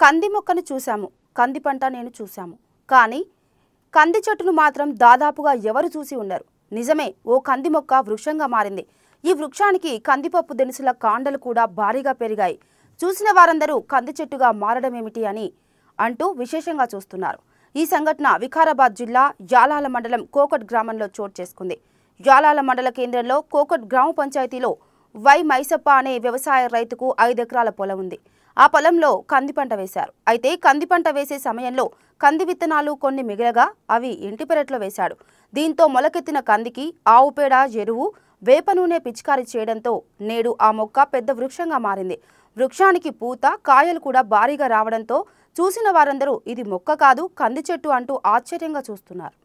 కంది మొక్కను చూశాము, కంది పంట నేను చూశాము. కానీ కంది చెట్టును మాత్రం దాదాపుగా ఎవరు చూసి ఉండరు. నిజమే, ఓ కంది మొక్క వృక్షంగా మారింది. ఈ వృక్షానికి కందిపప్పు దినుసుల కాండలు కూడా భారీగా పెరిగాయి. చూసిన వారందరూ కంది చెట్టుగా మారడమేమిటి అని అంటూ విశేషంగా చూస్తున్నారు. ఈ సంఘటన వికారాబాద్ జిల్లా యాలాల మండలం కోకట్ గ్రామంలో చోటు చేసుకుంది. యాలాల మండల కేంద్రంలో కోకట్ గ్రామ పంచాయతీలో వై మైసప్ప అనే వ్యవసాయ రైతుకు 5 ఎకరాల పొలం ఉంది. ఆ పొలంలో కంది పంట వేశారు. అయితే కంది పంట వేసే సమయంలో కంది విత్తనాలు కొన్ని మిగలగా అవి ఇంటి పెరట్లో వేశాడు. దీంతో మొలకెత్తిన కందికి ఆవు పేడ, ఎరువు, వేప నూనె పిచికారీ చేయడంతో నేడు ఆ మొక్క పెద్ద వృక్షంగా మారింది. వృక్షానికి పూత, కాయలు కూడా భారీగా రావడంతో చూసిన వారందరూ ఇది మొక్క కాదు కంది చెట్టు అంటూ ఆశ్చర్యంగా చూస్తున్నారు.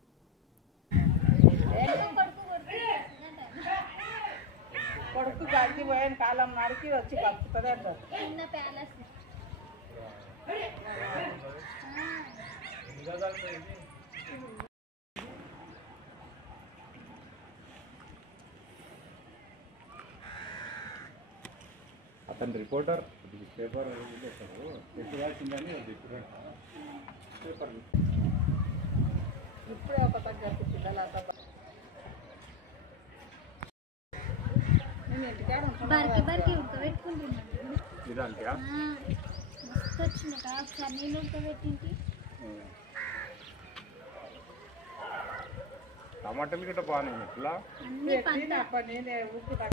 కొడుకు గాడికి పోయిన కాలం నాడికి వచ్చి కలుపుతుంది అంటారు. అతను రిపోర్టర్ పేపర్ ఎత్తుగాల్సిందని పేపర్ ఇప్పుడే ఒక తగ్గట్టు పిల్లలతో నేను ఇంటికాడ బరికి ఉడకబెట్టుకుంటున్నాను. ఇదానికా మస్తు వచ్చింది కదా, ఒకసారి నేను ఉడకబెట్టింటి. టమాటాలు గిట్ట బాగానే ఇట్లా అన్ని పంట నేనే ఉప్పు